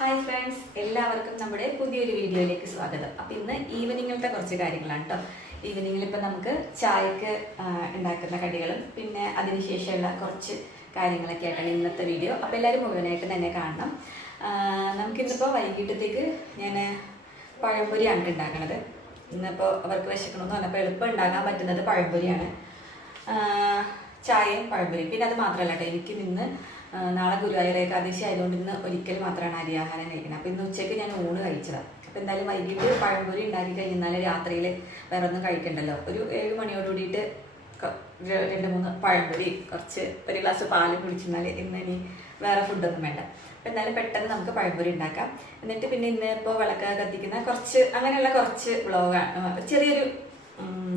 Hi friends, എല്ലാവർക്കും നമ്മുടെ പുതിയൊരു വീഡിയോയിലേക്ക് സ്വാഗതം. അപ്പം ഇന്ന് ഈവനിങ്ങിലത്തെ കുറച്ച് കാര്യങ്ങളാണ് കേട്ടോ. ഈവനിങ്ങിൽ ഇപ്പം നമുക്ക് ചായക്ക് ഉണ്ടാക്കുന്ന കടികളും പിന്നെ അതിനുശേഷമുള്ള കുറച്ച് കാര്യങ്ങളൊക്കെ ആയിട്ടാണ് ഇന്നത്തെ വീഡിയോ. അപ്പോൾ എല്ലാവരും മുഴുവനായിട്ട് തന്നെ കാണണം. നമുക്കിന്നിപ്പോൾ വൈകിട്ടത്തേക്ക് ഞാൻ പഴംപൊരിയാണ് ഉണ്ടാക്കണത്. ഇന്നിപ്പോൾ അവർക്ക് വിശക്കണമെന്ന് പറഞ്ഞപ്പോൾ എളുപ്പം ഉണ്ടാക്കാൻ പറ്റുന്നത് പഴംപൊരിയാണ്. ചായയും പഴംപൊരിയും. പിന്നെ അത് മാത്രമല്ല കേട്ടോ, എനിക്ക് നിന്ന് നാളെ ഗുരുവായൂർ ഏകാദശി ആയതുകൊണ്ട് ഇന്ന് ഒരിക്കൽ മാത്രമാണ് അരിയാഹാരം കഴിക്കുന്നത്. അപ്പോൾ ഇന്ന് ഉച്ചയ്ക്ക് ഞാൻ ഊണ് കഴിച്ചതാണ്. അപ്പോൾ എന്തായാലും വൈകിട്ട് പഴംപൊരി ഉണ്ടാക്കി കഴിഞ്ഞാൽ രാത്രിയിൽ വേറെ ഒന്നും കഴിക്കണ്ടല്ലോ. ഒരു 7 മണിയോട് കൂടിയിട്ട് 2-3 പഴംപൊരി കുറച്ച് ഒരു ഗ്ലാസ് പാല് കുടിച്ചെന്നാൽ ഇനി വേറെ ഫുഡൊന്നും വേണ്ട. അപ്പോൾ എന്തായാലും പെട്ടെന്ന് നമുക്ക് പഴംപൊരി ഉണ്ടാക്കാം. എന്നിട്ട് പിന്നെ ഇന്ന് ഇപ്പോൾ വിളക്ക് കത്തിക്കുന്ന കുറച്ച് അങ്ങനെയുള്ള കുറച്ച് ചെറിയൊരു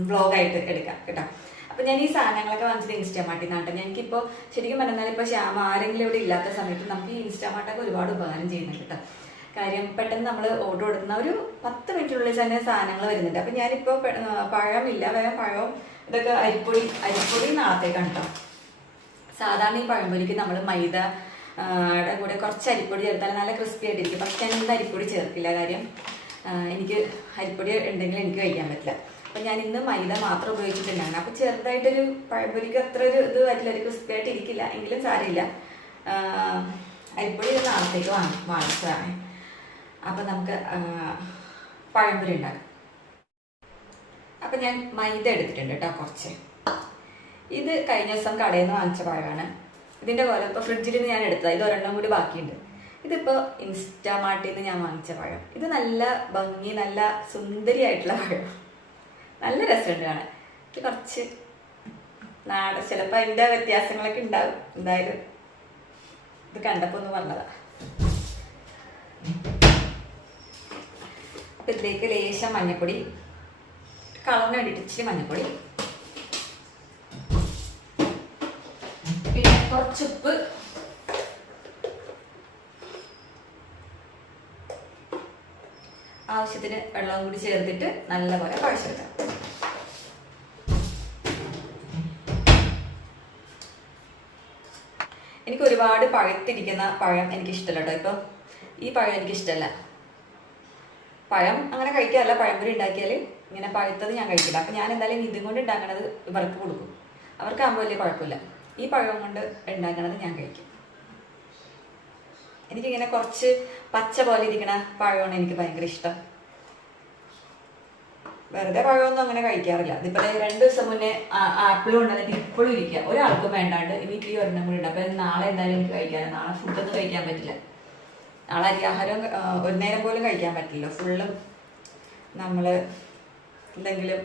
വ്ളോഗായിട്ട് എടുക്കാം കേട്ടോ. അപ്പോൾ ഞാൻ ഈ സാധനങ്ങളൊക്കെ വാങ്ങിച്ചത് ഇൻസ്റ്റാമാർട്ടിൽ നിന്നാണ്. എനിക്കിപ്പോൾ ശരിക്കും പറഞ്ഞാൽ ഇപ്പോൾ ശ്യാമ ആരെങ്കിലും ഇവിടെ ഇല്ലാത്ത സമയത്ത് നമുക്ക് ഈ ഇൻസ്റ്റാമാർട്ടൊക്കെ ഒരുപാട് ഉപകാരം ചെയ്യുന്നുണ്ട് കേട്ടോ. കാര്യം പെട്ടെന്ന് നമ്മൾ ഓർഡർ കൊടുക്കുന്ന ഒരു 10 മിനിറ്റിനുള്ളിൽ തന്നെ സാധനങ്ങൾ വരുന്നുണ്ട്. അപ്പം ഞാനിപ്പോൾ പഴമില്ല, വേഗം പഴവും ഇതൊക്കെ അരിപ്പൊടി നാളത്തേക്കാണ് കേട്ടോ. സാധാരണ ഈ പഴംപൊരിക്ക് നമ്മൾ മൈദയുടെ കൂടെ കുറച്ച് അരിപ്പൊടി ചേർത്താൽ നല്ല ക്രിസ്പി ആയിട്ടിരിക്കും. പക്ഷെ ഞാൻ ഇന്ന് അരിപ്പൊടി ചേർക്കില്ല. കാര്യം എനിക്ക് അരിപ്പൊടി ഉണ്ടെങ്കിൽ എനിക്ക് കഴിക്കാൻ പറ്റില്ല. അപ്പം ഞാൻ ഇന്ന് മൈദ മാത്രം ഉപയോഗിച്ചിട്ടുണ്ടായിരുന്നു. അപ്പോൾ ചെറുതായിട്ടൊരു പഴംപൊരിക്ക് അത്ര ഒരു ഇത് പറ്റില്ല, ഒരു ക്രിസ്പി ആയിട്ട് ഇരിക്കില്ല. എങ്കിലും സാരമില്ല. അരിപ്പൊടി നാളത്തേക്ക് വാങ്ങിച്ചതാണ്. അപ്പം നമുക്ക് പഴംപൊരി ഉണ്ടാക്കാം. അപ്പം ഞാൻ മൈദ എടുത്തിട്ടുണ്ട് കേട്ടോ കുറച്ച്. ഇത് കഴിഞ്ഞ ദിവസം കടയിൽ നിന്ന് വാങ്ങിച്ച പഴമാണ്. ഇതിൻ്റെ പോലെ ഇപ്പോൾ ഫ്രിഡ്ജിൽ നിന്ന് ഞാൻ എടുത്തതാണ്. ഇത് ഒരെണ്ണം കൂടി ബാക്കിയുണ്ട്. ഇതിപ്പോൾ ഇൻസ്റ്റാമാർട്ടിൽ നിന്ന് ഞാൻ വാങ്ങിച്ച പഴം. ഇത് നല്ല ഭംഗി, നല്ല സുന്ദരിയായിട്ടുള്ള പഴം. നല്ല രസമുണ്ട് കാണാൻ. ഇത് കുറച്ച് ചിലപ്പോൾ അതിൻ്റെ വ്യത്യാസങ്ങളൊക്കെ ഉണ്ടാവും. എന്തായാലും ഇത് കണ്ടപ്പോൾ ഒന്ന് പറഞ്ഞതാ. അപ്പം ഇതിലേക്ക് ലേശം മഞ്ഞൾപ്പൊടി, കളറിന് വേണ്ടിയിട്ട് ഇച്ചിരി മഞ്ഞൾപ്പൊടി, പിന്നെ കുറച്ചുപ്പ്, ആവശ്യത്തിന് വെള്ളം കൂടി ചേർത്തിട്ട് നല്ലപോലെ കുഴച്ചെടുക്കാം. എനിക്ക് ഒരുപാട് പഴുത്തിരിക്കുന്ന പഴം എനിക്കിഷ്ടമല്ല കേട്ടോ. ഇപ്പം ഈ പഴം എനിക്കിഷ്ടമല്ല. പഴം അങ്ങനെ കഴിക്കാറില്ല. പഴംപൊരി ഉണ്ടാക്കിയാൽ ഇങ്ങനെ പഴുത്തത് ഞാൻ കഴിക്കില്ല. അപ്പം ഞാൻ എന്തായാലും ഇതും കൊണ്ട് ഉണ്ടാക്കണത് ഇവർക്ക് കൊടുക്കും. അവർക്കാകുമ്പോൾ വലിയ കുഴപ്പമില്ല. ഈ പഴം കൊണ്ട് ഉണ്ടാക്കണത് ഞാൻ കഴിക്കും. എനിക്കിങ്ങനെ കുറച്ച് പച്ച പോലെ ഇരിക്കണ പഴമാണ് എനിക്ക് ഭയങ്കര ഇഷ്ടം. വെറുതെ പഴമൊന്നും അങ്ങനെ കഴിക്കാറില്ല. ഇതിപ്പോൾ 2 ദിവസം മുന്നേ ആപ്പിളും ഉണ്ടെന്നിട്ട് ഇപ്പോഴും ഇരിക്കുക. ഒരാൾക്കും വേണ്ടാണ്ട് എനിക്ക് ഈ ഒരെണ്ണം കൂടി ഉണ്ട്. അപ്പം നാളെ എന്തായാലും എനിക്ക് കഴിക്കാനും, നാളെ ഫുഡൊന്നും കഴിക്കാൻ പറ്റില്ല. നാളെ അരിയാഹാരം ഒരു നേരം പോലും കഴിക്കാൻ പറ്റില്ല. ഫുള്ളും നമ്മൾ എന്തെങ്കിലും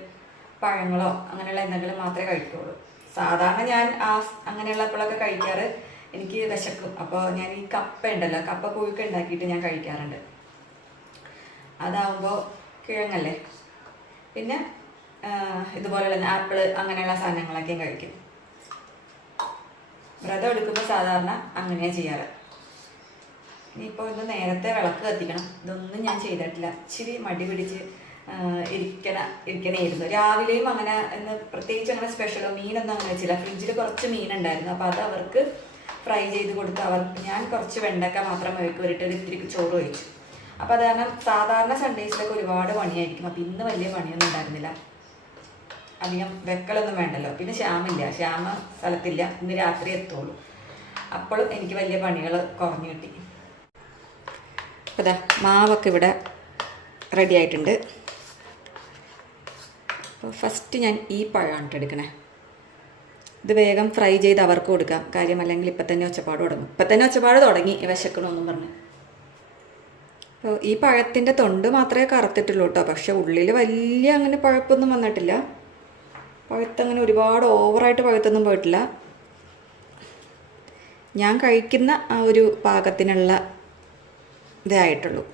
പഴങ്ങളോ അങ്ങനെയുള്ള എന്തെങ്കിലും മാത്രമേ കഴിക്കുള്ളൂ. സാധാരണ ഞാൻ അങ്ങനെയുള്ള അപ്പോഴൊക്കെ കഴിക്കാറ് എനിക്ക് വിശക്കും. അപ്പോൾ ഞാൻ ഈ കപ്പ ഉണ്ടല്ലോ, കപ്പ പുഴുക്ക് ഉണ്ടാക്കിയിട്ട് ഞാൻ കഴിക്കാറുണ്ട്. അതാവുമ്പോൾ കിഴങ്ങല്ലേ. പിന്നെ ഇതുപോലെയുള്ള ആപ്പിള് അങ്ങനെയുള്ള സാധനങ്ങളൊക്കെയും കഴിക്കും. വ്രതം എടുക്കുമ്പോൾ സാധാരണ അങ്ങനെയാണ് ചെയ്യാറ്. ഇനിയിപ്പോൾ ഇന്ന് നേരത്തെ വിളക്ക് കത്തിക്കണം. ഇതൊന്നും ഞാൻ ചെയ്തിട്ടില്ല. ഇച്ചിരി മടി പിടിച്ച് ഇരിക്കണേയിരുന്നു. രാവിലെയും അങ്ങനെ ഇന്ന് പ്രത്യേകിച്ച് അങ്ങനെ സ്പെഷ്യലോ മീനൊന്നും അങ്ങനെ വെച്ചില്ല. ഫ്രിഡ്ജിൽ കുറച്ച് മീനുണ്ടായിരുന്നു. അപ്പോൾ അത് അവർക്ക് ഫ്രൈ ചെയ്ത് കൊടുത്ത് ഞാൻ കുറച്ച് വെണ്ടക്ക മാത്രം മെഴുക്ക് വരട്ട് ഇത്തിരി ചോറ് കഴിച്ചു. അപ്പോൾ അത് കാരണം സാധാരണ സൺഡേസിലൊക്കെ ഒരുപാട് പണിയായിരിക്കും. അപ്പോൾ ഇന്ന് വലിയ പണിയൊന്നും ഉണ്ടായിരുന്നില്ല. അധികം വെക്കലൊന്നും വേണ്ടല്ലോ. പിന്നെ ശ്യാമ സ്ഥലത്തില്ല. ഇന്ന് രാത്രി എത്തുള്ളൂ. അപ്പോഴും എനിക്ക് വലിയ പണികൾ കുറഞ്ഞു കിട്ടി. അപ്പോൾ ഇതാ മാവൊക്കെ ഇവിടെ റെഡി ആയിട്ടുണ്ട്. അപ്പോൾ ഫസ്റ്റ് ഞാൻ ഈ പഴമാണ് എടുക്കണേ. ഇത് വേഗം ഫ്രൈ ചെയ്ത് അവർക്ക് കൊടുക്കാം. കാര്യം അല്ലെങ്കിൽ ഇപ്പം തന്നെ ഒച്ചപ്പാട് തുടങ്ങി വിശക്കണമെന്നും പറഞ്ഞു. അപ്പോൾ ഈ പഴത്തിൻ്റെ തൊണ്ട് മാത്രമേ കറുത്തിട്ടുള്ളൂ കേട്ടോ. പക്ഷെ ഉള്ളിൽ വലിയ അങ്ങനെ പഴുപ്പൊന്നും വന്നിട്ടില്ല. പഴുത്തങ്ങനെ ഒരുപാട് ഓവറായിട്ട് പഴുത്തൊന്നും പോയിട്ടില്ല. ഞാൻ കഴിക്കുന്ന ആ ഒരു പാകത്തിനുള്ള ഇതായിട്ടുള്ളൂ.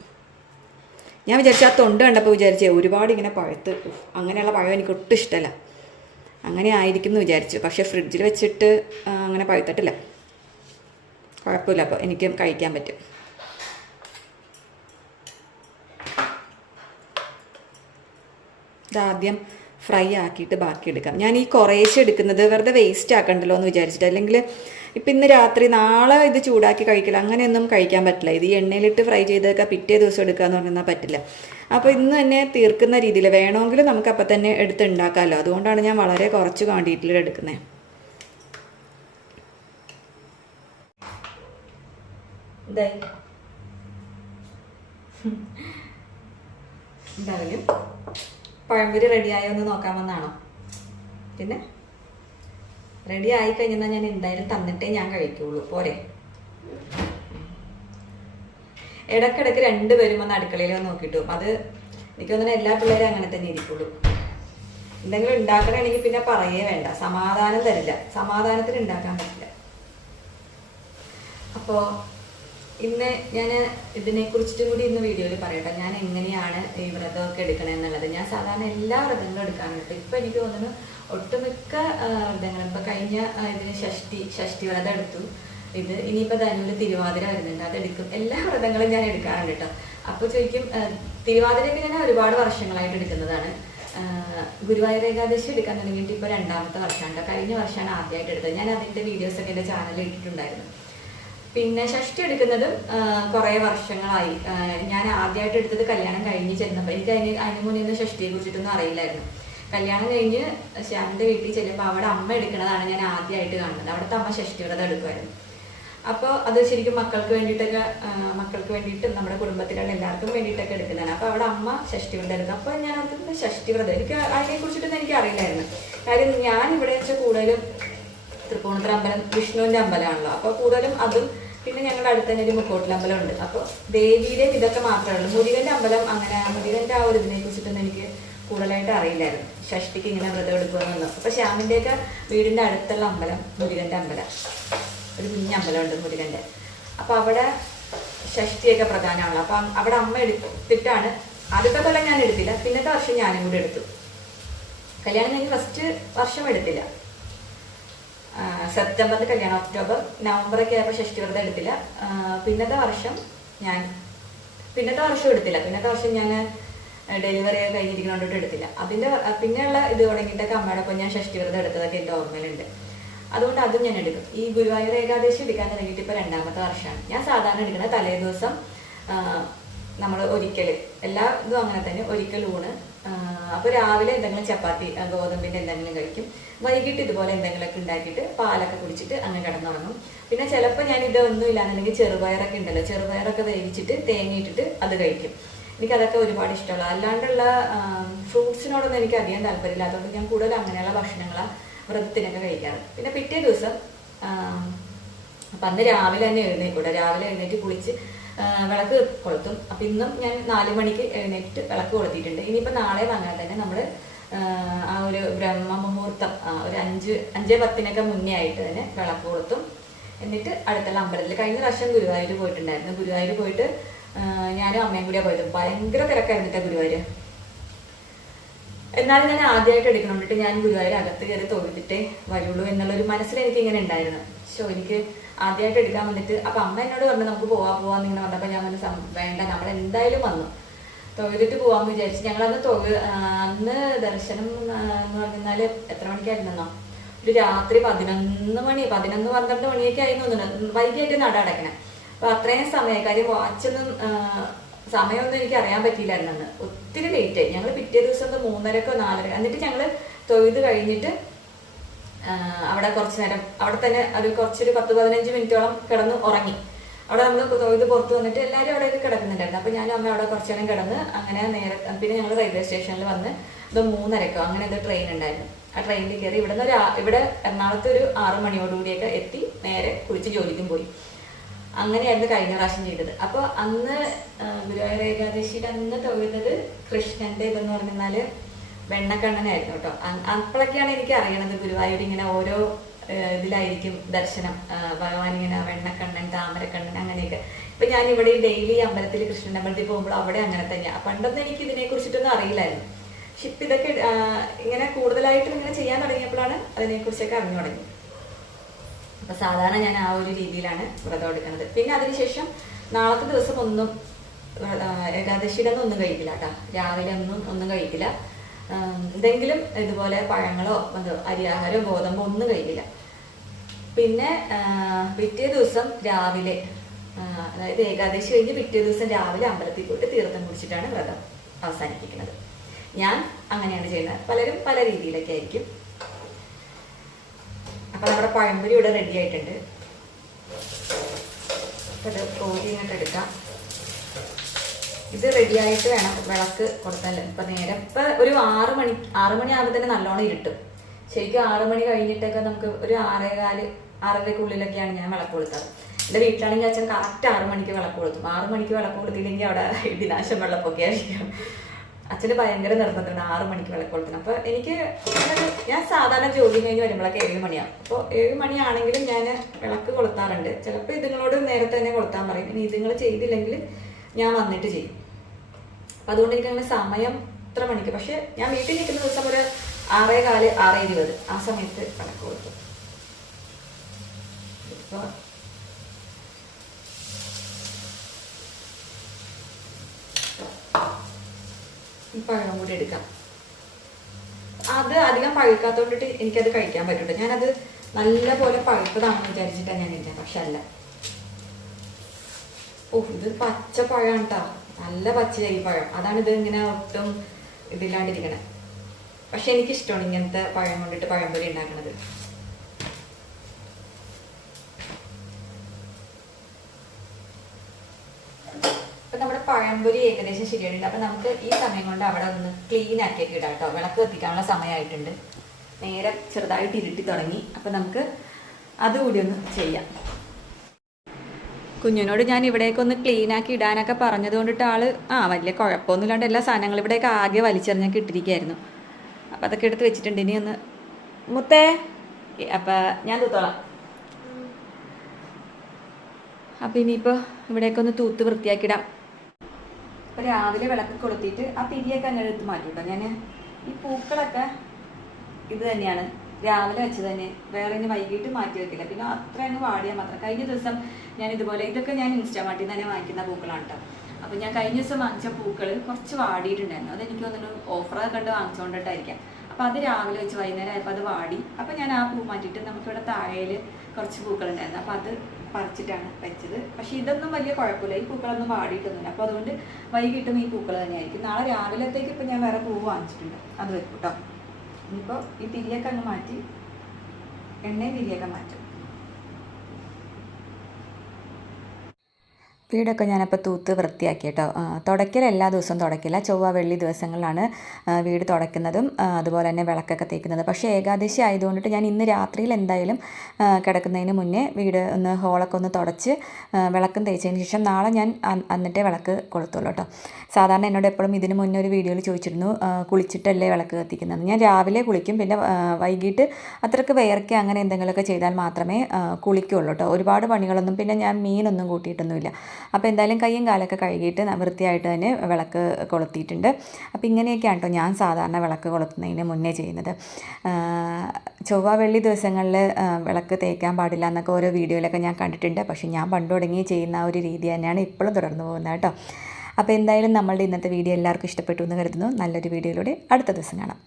ഞാൻ വിചാരിച്ചു, ആ തൊണ്ട് കണ്ടപ്പോൾ വിചാരിച്ചേ ഒരുപാട് ഇങ്ങനെ പഴുത്ത്, അങ്ങനെയുള്ള പഴം എനിക്ക് ഒട്ടും ഇഷ്ടമല്ല. അങ്ങനെ ആയിരിക്കും എന്ന് വിചാരിച്ചു. പക്ഷേ ഫ്രിഡ്ജിൽ വെച്ചിട്ട് അങ്ങനെ പഴുത്തിട്ടില്ല. കുഴപ്പമില്ല. അപ്പോൾ എനിക്കും കഴിക്കാൻ പറ്റും. ഇതാദ്യം ഫ്രൈ ആക്കിയിട്ട് ബാക്കി എടുക്കാം. ഞാൻ ഈ കുറേശ്ശെ എടുക്കുന്നത് വെറുതെ വേസ്റ്റ് ആക്കണ്ടല്ലോ എന്ന് വിചാരിച്ചിട്ട്. അല്ലെങ്കിൽ ഇപ്പം ഇന്ന് രാത്രി നാളെ ഇത് ചൂടാക്കി കഴിക്കില്ല, അങ്ങനെയൊന്നും കഴിക്കാൻ പറ്റില്ല. ഇത് ഈ എണ്ണയിലിട്ട് ഫ്രൈ ചെയ്തൊക്കെ പിറ്റേ ദിവസം എടുക്കുക എന്ന് പറഞ്ഞാൽ പറ്റില്ല. അപ്പോൾ ഇന്ന് തന്നെ തീർക്കുന്ന രീതിയിൽ വേണമെങ്കിൽ നമുക്ക് അപ്പം തന്നെ എടുത്ത് ഉണ്ടാക്കാമല്ലോ. അതുകൊണ്ടാണ് ഞാൻ വളരെ കുറച്ച് ക്വാണ്ടിറ്റിയിൽ എടുക്കുന്നത്. എന്തായാലും പഴംപൊരി റെഡിയായോ എന്ന് നോക്കാമെന്നാണോ? പിന്നെ റെഡി ആയി കഴിഞ്ഞാൽ ഞാൻ എന്തായാലും തന്നിട്ടേ ഞാൻ കഴിക്കുള്ളൂ, പോരെ? ഇടയ്ക്കിടയ്ക്ക് രണ്ടുപേരും വന്ന് അടുക്കളയിൽ വന്ന് നോക്കിയിട്ടു. അത് എനിക്ക് തോന്നുന്നു എല്ലാ പിള്ളേരും അങ്ങനെ തന്നെ ഇരിക്കുള്ളൂ. എന്തെങ്കിലും ഉണ്ടാക്കണമെങ്കിൽ പിന്നെ പറയേ വേണ്ട, സമാധാനം തരില്ല, സമാധാനത്തിന് ഉണ്ടാക്കാൻ പറ്റില്ല. അപ്പോൾ ഇന്ന് ഞാൻ ഇതിനെക്കുറിച്ചിട്ടും കൂടി ഇന്ന് വീഡിയോയിൽ പറയട്ടെ, ഞാൻ എങ്ങനെയാണ് ഈ വ്രതമൊക്കെ എടുക്കണമെന്നുള്ളത്. ഞാൻ സാധാരണ എല്ലാ വ്രതങ്ങളും എടുക്കാറുണ്ട്. ഇപ്പം എനിക്ക് തോന്നുന്നു ഒട്ടുമിക്ക വ്രതങ്ങളും ഇപ്പം കഴിഞ്ഞ ഇതിന് ഷഷ്ടി വ്രതം എടുത്തു. ഇത് ഇനിയിപ്പോൾ ധനുവിൽ തിരുവാതിര വരുന്നുണ്ട്, അതെടുക്കും. എല്ലാ വ്രതങ്ങളും ഞാൻ എടുക്കാറുണ്ട് കേട്ടോ. അപ്പോൾ ചോദിക്കും, തിരുവാതിരയൊക്കെ ഞാൻ ഒരുപാട് വർഷങ്ങളായിട്ട് എടുക്കുന്നതാണ്. ഗുരുവായൂർ ഏകാദശി എടുക്കാൻ തുടങ്ങിയിട്ട് ഇപ്പോൾ 2ാമത്തെ വർഷമാണ്. കഴിഞ്ഞ വർഷമാണ് ആദ്യമായിട്ട് എടുത്തത്. ഞാൻ അതിൻ്റെ വീഡിയോസൊക്കെ എൻ്റെ ചാനലിൽ ഇട്ടിട്ടുണ്ടായിരുന്നു. പിന്നെ ഷഷ്ടി എടുക്കുന്നതും കുറേ വർഷങ്ങളായി. ഞാൻ ആദ്യമായിട്ട് എടുത്തത് കല്യാണം കഴിഞ്ഞ് ചെന്നപ്പോൾ. എനിക്ക് അതിന് മുന്നേ ഒന്നും ഷഷ്ടിയെ കുറിച്ചിട്ടൊന്നും അറിയില്ലായിരുന്നു. കല്യാണം കഴിഞ്ഞ് ശ്യാമിൻ്റെ വീട്ടിൽ ചെല്ലുമ്പോൾ അവിടെ അമ്മ എടുക്കുന്നതാണ് ഞാൻ ആദ്യമായിട്ട് കാണുന്നത്. അവിടുത്തെ അമ്മ ഷഷ്ടി വ്രതം എടുക്കുമായിരുന്നു. അപ്പോൾ അത് ശരിക്കും മക്കൾക്ക് വേണ്ടിയിട്ട് നമ്മുടെ കുടുംബത്തിലുള്ള എല്ലാവർക്കും വേണ്ടിയിട്ടൊക്കെ എടുക്കുന്നതാണ്. അപ്പോൾ അവിടെ അമ്മ ഷഷ്ടി വ്രതം എടുക്കും. അപ്പോൾ ഞാൻ അത് ഷഷ്ടി വ്രതം എനിക്ക് അതിനെക്കുറിച്ചിട്ടൊന്നും എനിക്ക് അറിയില്ലായിരുന്നു. കാര്യം ഞാൻ ഇവിടെ വെച്ചാൽ കൂടുതലും തൃപ്പൂണിത്തുറ അമ്പലം വിഷ്ണുവിൻ്റെ അമ്പലമാണല്ലോ. അപ്പോൾ കൂടുതലും അതും പിന്നെ ഞങ്ങളുടെ അടുത്ത് തന്നെ ഒരു മുക്കോട്ടിലമ്പലം ഉണ്ട്. അപ്പോൾ ദേവിയുടെയും ഇതൊക്കെ മാത്രമേ ഉള്ളൂ. മുരുകൻ്റെ അമ്പലം അങ്ങനെ മുരുകൻ്റെ ആ ഒരു ഇതിനെ കുറിച്ചിട്ടൊന്നും എനിക്ക് കൂടുതലായിട്ട് അറിയില്ലായിരുന്നു. ഷഷ്ടിക്ക് ഇങ്ങനെ വ്രതം എടുക്കുമെന്നൊന്നും. അപ്പോൾ ശ്യാമിൻ്റെയൊക്കെ വീടിൻ്റെ അടുത്തുള്ള അമ്പലം മുരുകൻ്റെ അമ്പലം, ഒരു കുഞ്ഞമ്പലമുണ്ട് മുരുകൻ്റെ. അപ്പോൾ അവിടെ ഷഷ്ടിയൊക്കെ പ്രധാനമാണല്ലോ. അപ്പം അവിടെ അമ്മ എടുത്തിട്ടാണ്. ആദ്യത്തെ കൊല്ലം ഞാൻ എടുത്തില്ല, പിന്നത്തെ വർഷം ഞാനും കൂടെ എടുത്തു. കല്യാണം കഴിഞ്ഞ് ഫസ്റ്റ് വർഷം എടുത്തില്ല. സെപ്റ്റംബറിൽ കല്യാണം, ഒക്ടോബർ നവംബറൊക്കെ ആയപ്പോൾ ഷഷ്ടി വ്രതം എടുത്തില്ല. പിന്നത്തെ വർഷം എടുത്തില്ല. പിന്നത്തെ വർഷം ഞാൻ ഡെലിവറി ഒക്കെ കഴിഞ്ഞിരിക്കുന്നതുകൊണ്ടിട്ട് എടുത്തില്ല. അതിൻ്റെ പിന്നെയുള്ള ഇത് തുടങ്ങിയിട്ടൊക്കെ അമ്മയുടെ ഒപ്പം ഞാൻ ഷഷ്ടി വ്രതം എടുത്തതൊക്കെ എൻ്റെ ഓർമ്മയിലുണ്ട്. അതുകൊണ്ട് അതും ഞാൻ എടുക്കും. ഈ ഗുരുവായൂർ ഏകാദശി എടുക്കാൻ തുടങ്ങിയിട്ട് ഇപ്പോൾ 2ാമത്തെ വർഷമാണ്. ഞാൻ സാധാരണ എടുക്കുന്നത് തലേ ദിവസം നമ്മൾ ഒരിക്കൽ, എല്ലാ ഇതും അങ്ങനെ തന്നെ, ഒരിക്കൽ ഊണ്. അപ്പോൾ രാവിലെ എന്തെങ്കിലും ചപ്പാത്തി ഗോതമ്പിൻ്റെ എന്തെങ്കിലും കഴിക്കും. വൈകിട്ട് ഇതുപോലെ എന്തെങ്കിലുമൊക്കെ ഉണ്ടാക്കിയിട്ട് പാലൊക്കെ കുടിച്ചിട്ട് അങ്ങനെ കിടന്നുറങ്ങും. പിന്നെ ചിലപ്പോൾ ഞാൻ ഇതൊന്നും ഇല്ലാന്നുണ്ടെങ്കിൽ ചെറുപയറൊക്കെ ഉണ്ടല്ലോ, ചെറുപയറൊക്കെ വേവിച്ചിട്ട് തേങ്ങയിട്ടിട്ട് അത് കഴിക്കും. എനിക്കതൊക്കെ ഒരുപാട് ഇഷ്ടമുള്ള. അല്ലാണ്ടുള്ള ഫ്രൂട്ട്സിനോടൊന്നും എനിക്ക് അധികം താല്പര്യമില്ല. അതുകൊണ്ട് ഞാൻ കൂടുതൽ അങ്ങനെയുള്ള ഭക്ഷണങ്ങളാണ് വ്രതത്തിനൊക്കെ കഴിക്കാറ്. പിന്നെ പിറ്റേ ദിവസം അപ്പം അന്ന് രാവിലെ തന്നെ എഴുന്നേൽക്കൂടെ. രാവിലെ എഴുന്നേറ്റ് കുളിച്ച് വിളക്ക് കൊളുത്തും. അപ്പം ഇന്നും ഞാൻ 4 മണിക്ക് എഴുന്നേറ്റ് വിളക്ക് കൊളുത്തിയിട്ടുണ്ട്. ഇനിയിപ്പോൾ നാളെ അങ്ങനെ തന്നെ നമ്മൾ ആ ഒരു ബ്രഹ്മമുഹൂർത്തം ഒരു 5:10 മുന്നേ ആയിട്ട് തന്നെ വിളക്ക് കൊളുത്തും. എന്നിട്ട് അടുത്തുള്ള അമ്പലത്തിൽ, കഴിഞ്ഞ പ്രാവശ്യം ഗുരുവായൂർ പോയിട്ടുണ്ടായിരുന്നു. ഗുരുവായൂർ പോയിട്ട് ഞാനും അമ്മയും കൂടിയാണ് പോയത്. ഭയങ്കര തിരക്കായിരുന്നിട്ടാ ഗുരുവായൂർ. എന്നാലും ഞാൻ ആദ്യമായിട്ട് എടുക്കണം വേണ്ടിയിട്ട് ഞാൻ ഗുരുവായൂർ അകത്ത് കയറി തൊഴുതിട്ടേ വരുള്ളൂ എന്നുള്ളൊരു മനസ്സിൽ എനിക്ക് ഇങ്ങനെ ഉണ്ടായിരുന്നു. എനിക്ക് ആദ്യമായിട്ട് എടുക്കാൻ വന്നിട്ട് അപ്പം അമ്മ എന്നോട് പറഞ്ഞു നമുക്ക് പോവാന്ന് ഇങ്ങനെ പറഞ്ഞപ്പോൾ ഞാൻ വേണ്ട, നമ്മൾ എന്തായാലും വന്നു തൊഴുതിട്ട് പോവാന്ന് വിചാരിച്ച്. ഞങ്ങളന്ന് അന്ന് ദർശനം എന്ന് പറഞ്ഞാൽ എത്ര മണിക്കായിരുന്നോ, ഒരു രാത്രി 11-12 മണിയൊക്കെ ആയി തോന്നുന്നു. വൈകിയായിട്ട് നട അടയ്ക്കണേ. അപ്പോൾ അത്രയും സമയം, കാര്യം വാച്ചൊന്നും സമയമൊന്നും എനിക്ക് അറിയാൻ പറ്റിയില്ലായിരുന്നു അന്ന്. ഒത്തിരി ലേറ്റായി. ഞങ്ങൾ പിറ്റേ ദിവസം 3:30-4:00. എന്നിട്ട് ഞങ്ങൾ തൊഴുത് കഴിഞ്ഞിട്ട് അവിടെ കുറച്ച് നേരം അവിടെ തന്നെ ഒരു 10-15 മിനിറ്റോളം കിടന്ന് ഉറങ്ങി. അവിടെ നമ്മൾ തൊഴുത് പുറത്ത് വന്നിട്ട് എല്ലാവരും അവിടെയൊക്കെ കിടക്കുന്നുണ്ടായിരുന്നു. അപ്പോൾ ഞാനും അമ്മ അവിടെ കുറച്ച് നേരം കിടന്ന് അങ്ങനെ നേരെ പിന്നെ ഞങ്ങൾ റെയിൽവേ സ്റ്റേഷനിൽ വന്ന് 3:30 അങ്ങനെ എന്തോ ട്രെയിൻ ഉണ്ടായിരുന്നു. ആ ട്രെയിനിൽ കയറി ഇവിടെ എറണാകുളത്ത് ഒരു 6 മണിയോടുകൂടിയൊക്കെ എത്തി നേരെ കുളിച്ച് ജോലിക്കും പോയി. അങ്ങനെയായിരുന്നു കഴിഞ്ഞ പ്രാവശ്യം ചെയ്തത്. അപ്പോൾ അന്ന് ഗുരുവായൂർ ഏകാദശിയുടെ അന്ന് തൊഴുന്നത് കൃഷ്ണന്റെ ഇതെന്ന് പറഞ്ഞാൽ വെണ്ണക്കണ്ണനായിരുന്നു കേട്ടോ. അപ്പോഴൊക്കെയാണ് എനിക്ക് അറിയണത് ഗുരുവായൂർ ഇങ്ങനെ ഓരോ ഇതിലായിരിക്കും ദർശനം. ഭഗവാൻ ഇങ്ങനെ വെണ്ണക്കണ്ണൻ, താമരക്കണ്ണൻ അങ്ങനെയൊക്കെ. ഇപ്പൊ ഞാൻ ഇവിടെ ഡെയിലി അമ്പലത്തിൽ, കൃഷ്ണന്റെ അമ്പലത്തിൽ പോകുമ്പോൾ അവിടെ അങ്ങനെ തന്നെയാണ്. പണ്ടൊന്നും എനിക്ക് ഇതിനെ കുറിച്ചിട്ടൊന്നും അറിയില്ലായിരുന്നു. പക്ഷെ ഇപ്പം ഇതൊക്കെ ഇങ്ങനെ കൂടുതലായിട്ട് ഇങ്ങനെ ചെയ്യാൻ തുടങ്ങിയപ്പോഴാണ് അതിനെക്കുറിച്ചൊക്കെ അറിഞ്ഞു തുടങ്ങി. അപ്പൊ സാധാരണ ഞാൻ ആ ഒരു രീതിയിലാണ് വ്രതം എടുക്കുന്നത്. പിന്നെ അതിനുശേഷം നാളത്തെ ദിവസം ഏകാദശിയുടെ ഒന്നും കഴിക്കില്ല കേട്ടോ. രാവിലെ ഒന്നും കഴിക്കില്ല. എന്തെങ്കിലും ഇതുപോലെ പഴങ്ങളോ അരിയാഹാരോ ഗോതമ്പോ ഒന്നും കഴിക്കില്ല. പിന്നെ പിറ്റേ ദിവസം രാവിലെ, അതായത് ഏകാദശി കഴിഞ്ഞ് പിറ്റേ ദിവസം രാവിലെ അമ്പലത്തിൽ പോയിട്ട് തീർത്ഥം കുടിച്ചിട്ടാണ് വ്രതം അവസാനിപ്പിക്കുന്നത്. ഞാൻ അങ്ങനെയാണ് ചെയ്യുന്നത്. പലരും പല രീതിയിലൊക്കെ ആയിരിക്കും. അപ്പോൾ നമ്മുടെ പഴംപൊരി ഇവിടെ റെഡി ആയിട്ടുണ്ട്. അപ്പോൾ ഇത് കോരി ഇങ്ങോട്ട് എടുക്കാം. ഇത് റെഡിയായിട്ട് വേണം വിളക്ക് കൊടുത്താൽ. ഇപ്പം നേരം ഇപ്പം ഒരു 6 മണി ആകുമ്പോൾ തന്നെ നല്ലോണം ഇരുട്ടും. ശരിക്കും 6 മണി കഴിഞ്ഞിട്ടൊക്കെ നമുക്ക് ഒരു 6:15 6:30-ക്കുള്ളിലൊക്കെയാണ് ഞാൻ വിളക്ക് കൊടുക്കാറ്. എൻ്റെ വീട്ടിലാണെങ്കിൽ അച്ഛൻ കറക്റ്റ് 6 മണിക്ക് വിളക്ക് കൊടുക്കും. 6 മണിക്ക് വിളക്ക് കൊടുത്തില്ലെങ്കിൽ അവിടെ വിനാശം വെള്ളപ്പൊക്കെ ആയിരിക്കും. അച്ഛന് ഭയങ്കര നിർബന്ധമാണ് 6 മണിക്ക് വിളക്ക് കൊടുക്കണം. അപ്പോൾ എനിക്ക് ഞാൻ സാധാരണ ജോലി കഴിഞ്ഞ് വരുമ്പോഴൊക്കെ 7 മണിയാവും. അപ്പോൾ 7 മണിയാണെങ്കിലും ഞാൻ വിളക്ക് കൊളുത്താറുണ്ട്. ചിലപ്പോൾ ഇതുങ്ങളോട് നേരത്തെ തന്നെ കൊളുത്താൻ പറയും. ഇനി ഇതുങ്ങൾ ചെയ്തില്ലെങ്കിൽ ഞാൻ വന്നിട്ട് ചെയ്യും. അപ്പം അതുകൊണ്ട് എനിക്കങ്ങനെ സമയം ഇത്ര മണിക്ക്, പക്ഷെ ഞാൻ വീട്ടിൽ നിൽക്കുന്ന ദിവസം ഒരു 6:15 6:20 ആ സമയത്ത് വിളക്ക് കൊടുക്കും. ഇപ്പോൾ ഈ പഴം കൂടി എടുക്കാം. അത് അധികം പഴുക്കാത്തോണ്ടിട്ട് എനിക്കത് കഴിക്കാൻ പറ്റുള്ളൂ. ഞാനത് നല്ല പോലെ പഴുത്തതാണെന്ന് വിചാരിച്ചിട്ടാണ് ഞാൻ ഇല്ല, പക്ഷെ അല്ല. ഇത് പച്ച പഴമാണ് കേട്ടോ, നല്ല പച്ചയായി പഴം. അതാണ് ഇത് ഇങ്ങനെ ഒട്ടും ഇതില്ലാണ്ടിരിക്കണേ. പക്ഷെ എനിക്കിഷ്ടമാണ് ഇങ്ങനത്തെ പഴം കൊണ്ടിട്ട് പഴംപൊരി ഉണ്ടാക്കണത്. അപ്പം നമ്മുടെ പഴംപൊരി ഏകദേശം ശരിയായിട്ടുണ്ട്. അപ്പം നമുക്ക് ഈ സമയം കൊണ്ട് അവിടെ ഒന്ന് ക്ലീൻ ആക്കിയൊക്കെ ഇടാം കേട്ടോ. വിളക്ക് കത്തിക്കാനുള്ള സമയമായിട്ടുണ്ട്. നേരെ ചെറുതായിട്ട് ഇരുട്ടി തുടങ്ങി. അപ്പം നമുക്ക് അതുകൂടി ഒന്ന് ചെയ്യാം. കുഞ്ഞിനോട് ഞാൻ ഇവിടേക്ക് ഒന്ന് ക്ലീൻ ആക്കി ഇടാനൊക്കെ പറഞ്ഞത് കൊണ്ടിട്ട് ആള് വലിയ കുഴപ്പമൊന്നുമില്ലാണ്ട് എല്ലാ സാധനങ്ങളും ഇവിടേക്ക് ആകെ വലിച്ചെറിഞ്ഞൊക്കെ ഇട്ടിരിക്കുകയായിരുന്നു. അപ്പം അതൊക്കെ എടുത്ത് വെച്ചിട്ടുണ്ട്. ഇനി ഒന്ന് മുത്തേ, അപ്പം ഞാൻ തൂത്തോളാം. അപ്പം ഇനിയിപ്പോൾ ഇവിടേക്കൊന്ന് തൂത്ത് വൃത്തിയാക്കിയിടാം. അപ്പോൾ രാവിലെ വിളക്ക് കൊളുത്തിയിട്ട് ആ തിരിയൊക്കെ അങ്ങനെ എടുത്ത് മാറ്റും കേട്ടോ. ഞാൻ ഈ പൂക്കളൊക്കെ ഇത് തന്നെയാണ് രാവിലെ വെച്ചത് തന്നെ, വേറെ ഇനി വൈകിട്ട് മാറ്റി വെക്കില്ല. പിന്നെ അത്ര അങ്ങ് വാടിയാൽ മാത്രം. കഴിഞ്ഞ ദിവസം ഞാൻ ഇതുപോലെ, ഇതൊക്കെ ഞാൻ ഇൻസ്റ്റാമാർട്ടിൽ നിന്ന് തന്നെ വാങ്ങിക്കുന്ന പൂക്കളാണ് കേട്ടോ. അപ്പോൾ ഞാൻ കഴിഞ്ഞ ദിവസം വാങ്ങിച്ച പൂക്കൾ കുറച്ച് വാടിയിട്ടുണ്ടായിരുന്നു. അതെനിക്ക് തോന്നുന്നു ഓഫറൊക്കെ കണ്ട് വാങ്ങിച്ചുകൊണ്ടിട്ടായിരിക്കാം. അപ്പോൾ അത് രാവിലെ വെച്ച് വൈകുന്നേരം ആയപ്പോൾ അത് വാടി. അപ്പോൾ ഞാൻ ആ പൂ മാറ്റിയിട്ട് നമുക്കിവിടെ താഴയിൽ കുറച്ച് പൂക്കളുണ്ടായിരുന്നു. അപ്പോൾ അത് പറിച്ചിട്ടാണ് വെച്ചത്. പക്ഷേ ഇതൊന്നും വലിയ കുഴപ്പമില്ല, ഈ പൂക്കളൊന്നും വാടിയിട്ടൊന്നുമില്ല. അപ്പോൾ അതുകൊണ്ട് വൈകിട്ടും ഈ പൂക്കൾ തന്നെയായിരിക്കും. നാളെ രാവിലത്തേക്ക് ഇപ്പം ഞാൻ വേറെ പൂവ് വാങ്ങിച്ചിട്ടുണ്ട്, അത് വെക്കും കേട്ടോ. ഇനിയിപ്പോൾ ഈ തിരിയൊക്കെ അങ്ങ് മാറ്റി എണ്ണയും തിരിയൊക്കെ മാറ്റും. വീടൊക്കെ ഞാനപ്പോൾ തൂത്ത് വൃത്തിയാക്കി കേട്ടോ. തുടയ്ക്കൽ എല്ലാ ദിവസവും തുടയ്ക്കില്ല, ചൊവ്വ വെള്ളി ദിവസങ്ങളിലാണ് വീട് തുടയ്ക്കുന്നതും അതുപോലെ തന്നെ വിളക്കൊക്കെ തേക്കുന്നത്. പക്ഷേ ഏകാദശി ആയതുകൊണ്ടിട്ട് ഞാൻ ഇന്ന് രാത്രിയിൽ എന്തായാലും കിടക്കുന്നതിന് മുന്നേ വീട് ഒന്ന് ഹോളൊക്കെ ഒന്ന് തുടച്ച് വിളക്കും തേച്ചതിന് ശേഷം നാളെ ഞാൻ എന്നിട്ടേ വിളക്ക് കൊളുത്തുള്ളൂ കേട്ടോ. സാധാരണ എന്നോട് എപ്പോഴും ഇതിന് മുന്നേ ഒരു വീഡിയോയിൽ ചോദിച്ചിരുന്നു കുളിച്ചിട്ടല്ലേ വിളക്ക് കത്തിക്കുന്നത്. ഞാൻ രാവിലെ കുളിക്കും, പിന്നെ വൈകിട്ട് അത്രയ്ക്ക് വേർക്കുക അങ്ങനെ എന്തെങ്കിലുമൊക്കെ ചെയ്താൽ മാത്രമേ കുളിക്കുള്ളൂ കേട്ടോ. ഒരുപാട് പണികളൊന്നും, പിന്നെ ഞാൻ മീനൊന്നും കൂട്ടിയിട്ടൊന്നുമില്ല. അപ്പോൾ എന്തായാലും കയ്യും കാലൊക്കെ കഴുകിയിട്ട് വൃത്തിയായിട്ട് തന്നെ വിളക്ക് കൊളുത്തിയിട്ടുണ്ട്. അപ്പോൾ ഇങ്ങനെയൊക്കെയാണ് കേട്ടോ ഞാൻ സാധാരണ വിളക്ക് കൊളുത്തുന്നതിന് മുന്നേ ചെയ്യുന്നത്. ചൊവ്വ വെള്ളി ദിവസങ്ങളിൽ വിളക്ക് തേക്കാൻ പാടില്ല എന്നൊക്കെ ഓരോ വീഡിയോയിലൊക്കെ ഞാൻ കണ്ടിട്ടുണ്ട്. പക്ഷേ ഞാൻ പണ്ട് തുടങ്ങി ചെയ്യുന്ന ആ ഒരു രീതി തന്നെയാണ് ഇപ്പോഴും തുടർന്ന് പോകുന്നത് കേട്ടോ. അപ്പോൾ എന്തായാലും നമ്മളുടെ ഇന്നത്തെ വീഡിയോ എല്ലാവർക്കും ഇഷ്ടപ്പെട്ടു എന്ന് കരുതുന്നു. നല്ലൊരു വീഡിയോയിലൂടെ അടുത്ത ദിവസം കാണാം.